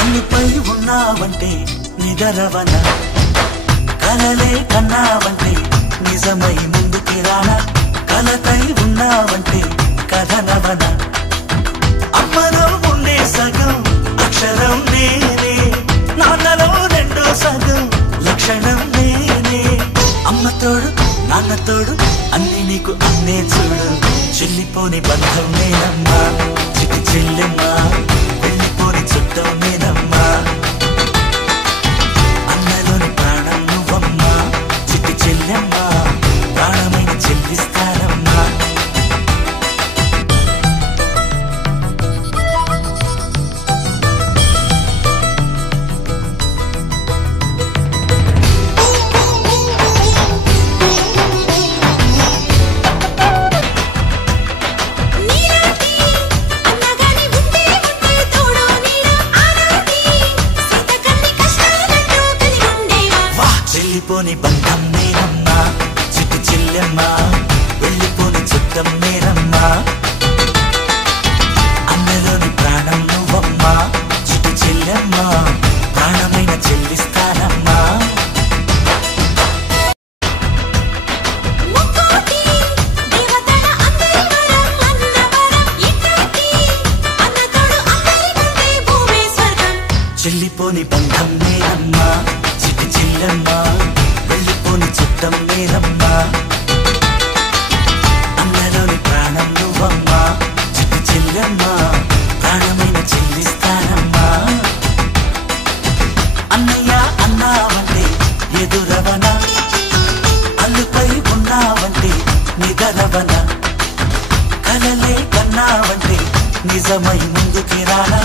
అన్నిపై ఉన్నావంటే నిదరవన కలలే కన్నావంటే నిజమై ముందుకి రానా కలతై ఉన్నావంటే కథనవన అమ్మలో ఉండే సగం అక్షరం నేనే నాన్నలో రెండో సగం లక్షణం నేనే అమ్మ తోడు నాన్న తోడు అన్ని నీకు అన్నే చూడు చెల్లిపోని బంధం నేనమ్మా చిటి చెల్లెమ్మా వెళ్ళిపోని చుట్టం నేనమ్మా అన్నలోని ప్రాణం నువ్వమ్మా చిటి చెల్లెమ్మా ప్రాణమైన చెల్లిస్తానమ్మా వెళ్ళిపోని బంధం నేనమ్మా చిట్టి చెల్లెమ్మా వెళ్ళిపోని చుట్టం నేనమ్మా అన్నలోని ప్రాణం నువ్వమ్మా చిట్టి చెల్లెమ్మా ప్రాణమైన చెల్లిస్తానమ్మా చెల్లిపోని బంధం నేనమ్మా చిట్టి చెల్లెమ్మా వెళ్ళిపోని చుట్టం నేనమ్మా అన్నలోని ప్రాణం నువ్వమ్మా చిట్టి చెల్లెమ్మా ప్రాణమైన చెల్లిస్తానమ్మా అన్నయ్య అన్నావంటే ఎదురవన అల్లుపై ఉన్నావంటే నిదరవన కలలే కన్నావంటే నిజమై ముందుకి రానా